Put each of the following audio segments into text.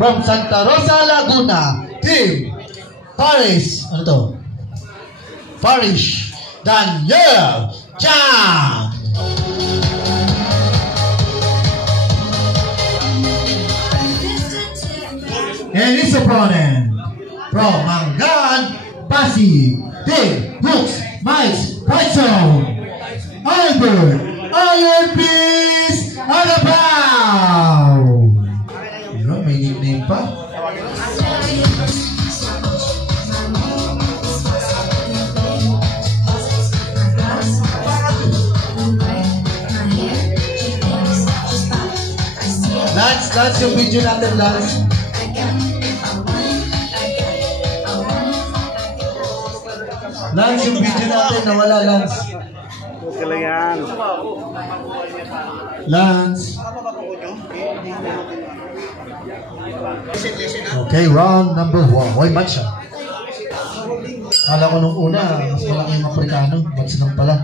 From Santa Rosa, Laguna, Team Paris. Ano to? Parish Daniel Chan. And his opponent from Mangan, Pasig, Team Brooks Miles Python, Albert Iron Peace Agapaw. Yun, may nickname pa. Lance yung video natin, Lance. Lance yung video natin, nawala, Lance. Okay lang yan. Lance. Okay, round number 1. Hoy, match siya. Kala ko nung una, mas malaki yung Afrikano. Match lang pala.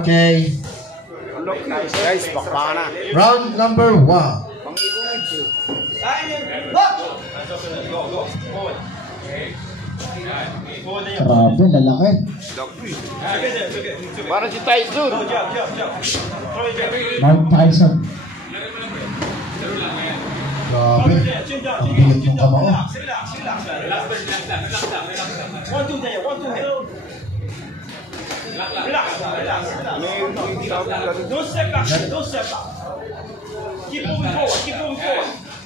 Okay. Guys, bakbaka na. Round number 1. Grabe, lalaki. Parang si Tyson. Mount Tyson. Grabe. Ang bigat ng kamao.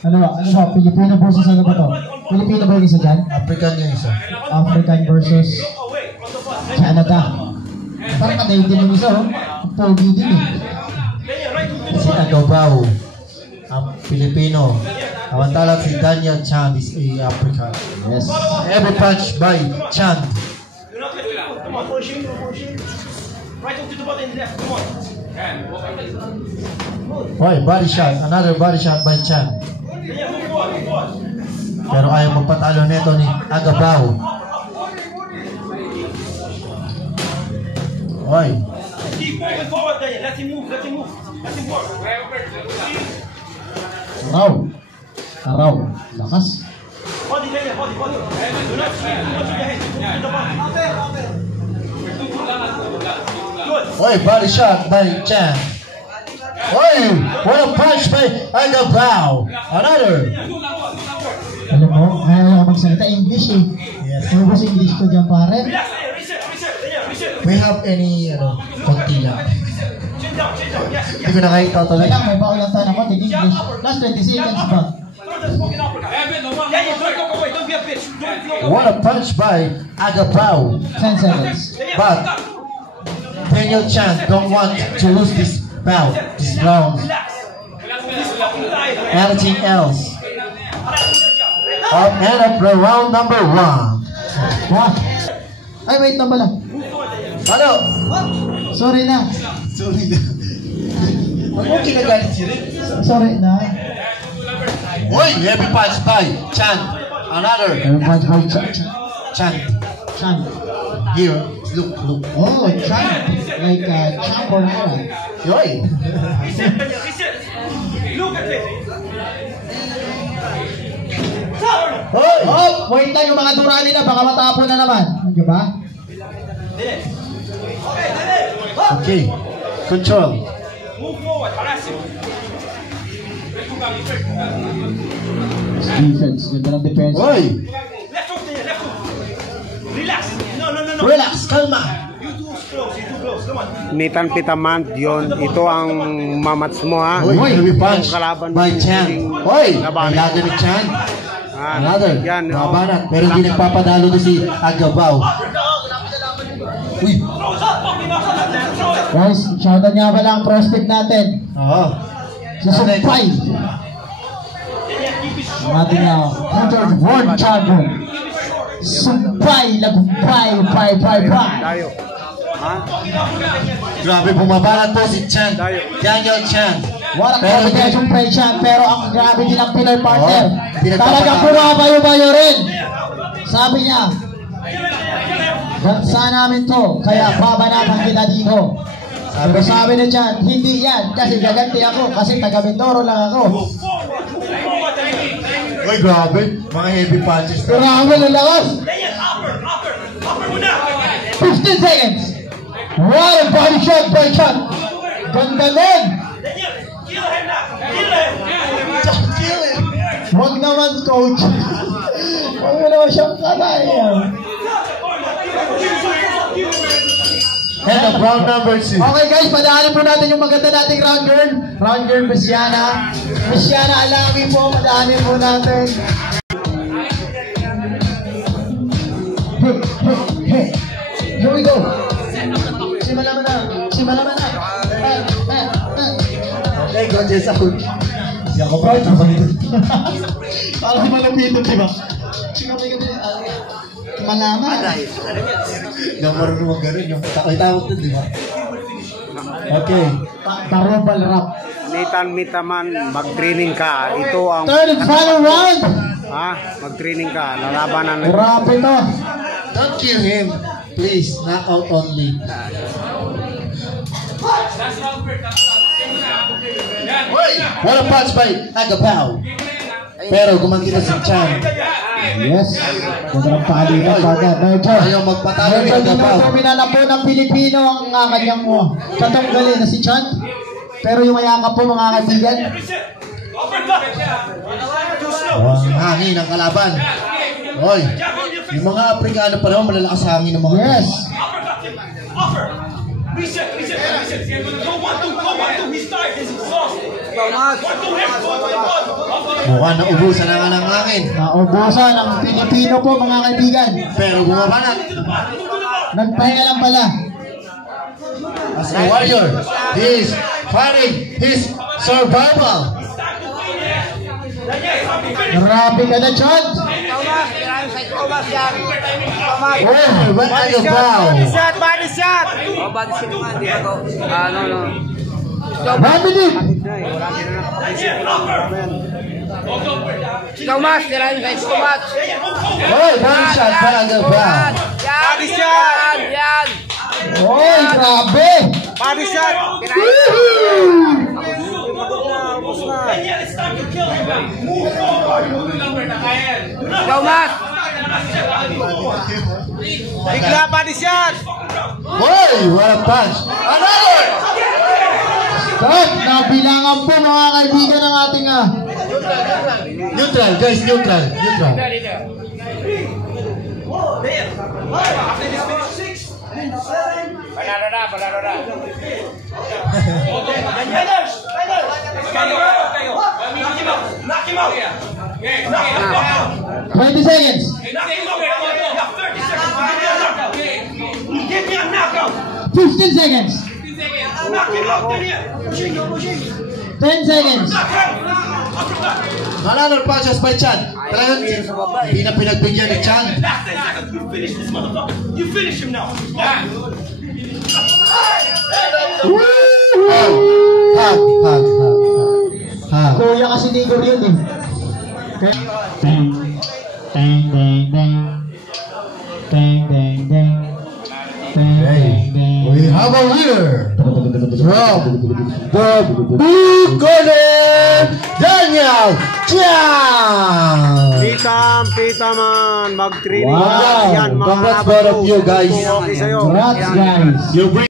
Ano ba? Filipino versus ano ba to? Filipino ba yung isa dyan? African yung isa. African versus Canada. Parang kadayin din yung isa, oh. Ang pogi din eh. Si Agabaw, ang Filipino. Samantala si Daniel Chan is a African. Yes. Every punch by Chan. Right, body shot. Another body shot by Chan. Pero ayaw magpatalo nito ni Agabaw. Right. Araw. Araw. Lakas. Oy, body shot by Chan. Oy, what a punch by Agabaw. Another. Alam mo, ayaw ako magsalita English eh. Yes. Ano ba sa English ko dyan, pare? We have any, konti lang. Hindi ko na kayo totally. Kaya may baulang tayo naman in English. Last 20 seconds ba? What a punch by Agabaw. 10 seconds. But Daniel Chan don't want to lose this bout, this round. Anything else? Up and up round number 1. Wah. Ay, wait na pala. Ano? Sorry na. Sorry na. Huwag mo kinagalit siya rin. Sorry na. Oy, heavy punch by Chan. Another. Heavy punch by Chan. Chan. Chan. Here. Look. Oh, Chan. Like Chan Bornara. Yoy. Hoy! Oh, wait lang yung mga durali na. Baka matapon na naman. Ano ba? Okay. Control. Defense. Ganda ng defense. Hoy! Relax. Kalma. Nathan Pitamant, yon. Ito ang mamats mo, ha? Hoy, heavy punch Kalaban by Chan. Hoy! Labanan. Kailangan ni Chan. Another. Yan, Labanan. Pero hindi nagpapadalo na si Agabaw. Uy! Guys, shoutout nga pala ang prospect natin. Oo. Si Sumpay. Natin nga, World Champion. Sumpay, lagumpay, pay. Dayo. Ha? Grabe, bumabalat po si Chan. Daniel Chan. Walang confidence yung Pray Chan, pero ang grabe nilang Pinoy partner. Hindi Talagang bumabayo-bayo rin. Sabi niya, bansa namin to, kaya babanapan kita dito. Pero sabi niya Chan, hindi yan, kasi gaganti ako, kasi taga Mindoro lang ako. Uy, grabe. Mga heavy punches na. Grabe na lakas. 15 seconds. What a body shot by Chan. Ganda nun. Huwag naman, coach. Huwag mo naman siyang kanaya. And the round number 2. Okay guys, padaanin po natin yung maganda nating round girl. Round girl, Missiana. Missiana Alami po, padaanin po natin. Hey. Here we go. Simalaman na. Okay, go Jessa. Siya ko ba? Parang malapito, diba? Malaman. Hindi ako marunong mag-ganon. Yung takay-tawag din, di ba? Okay. Tarobal rap. Nathan Mitaman, mag-training ka. Ito ang... Third and final round. Ha? Mag-training ka. Lalabanan na. Grabe to. Don't kill him. Please, knockout only. What a punch by Agapao. Pero gumanti na si Chan. Yes. Magandang palitan bagay. Medyo. Ayaw magpatalo ni Agapao. Dominana po ng Pilipino ang kanyang katunggali na si Chan. Pero yung mayakap po mga kaibigan. Ang hangin ang kalaban. Oy, yung mga Aprikano pa naman malalakas hangin ng mga. Yes. Reset. Go one, two. He started. He's exhausted. Mukhang naubusan na nga ng hangin. Naubusan ang Pilipino po mga kaibigan. Pero bumaba na. Nagpahinga lang pala. As a warrior, he is fighting his survival. Grabe ka na, Chan. Oh, what are you about? Body shot! Oh, body shot naman. Di ba to? No. 1 minute. Thomas, tirahin sa Thomas. Oh, body shot para Agapao. Body shot! Yan! Oy, grabe. Body shot! Thomas! Bigla body shot! Boy, what a punch! Another! Stop! Nabilangan po mga kaibigan ng ating Neutral, guys, neutral. Panalo na. 20 seconds. Give me a knockout. 15 seconds. Knock him out. 10 seconds. Another punches by Chan. Talagang hindi na pinagbigyan ni Chan. Last 10 seconds. You finish this motherfucker. You finish him now. Hug. Kuya kasi ni Igor yun eh. We have a winner from the Blue Corner, Daniel Chan. Pitaman, mag-training Wow. ka. Yan, mga Congrats both of you guys. Okay sa'yo. Congrats guys. You bring